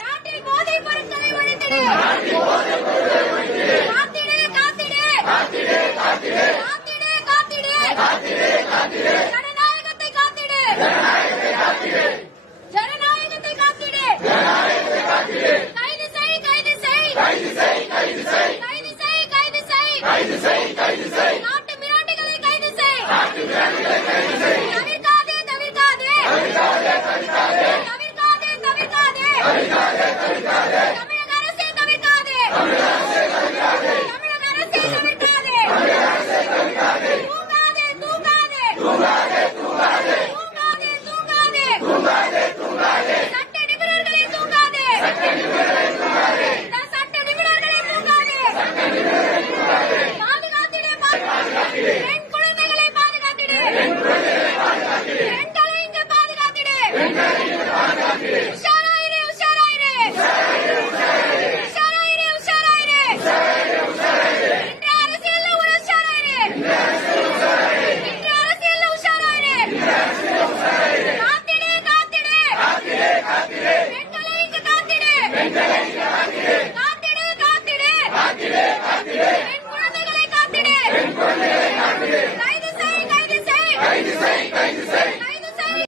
நாட்டில் போதைப் பொருட்களை ஒழித்திடு. ஜனநாயகத்தை காத்திடு. ஜனநாயகத்தை காத்திடு. கைது செய், கைது செய், கைது செய், கைது செய், கைது செய், கைது செய், கைது செய், கைது செய், நாட்டு மிராண்டிகளை கைது செய், நாட்டு மிராண்டிகளை கைது செய், தவிர்க்காதே, தவிர்க்காதே, தவிர்க்காதே, தவிர்க்காதே, தவிர்க்காதே, தவிர்க்காதே, தவிர்க்காதே, தவிர்க்காதே, தமிழக அரசே தவிர்க்காதே, தமிழக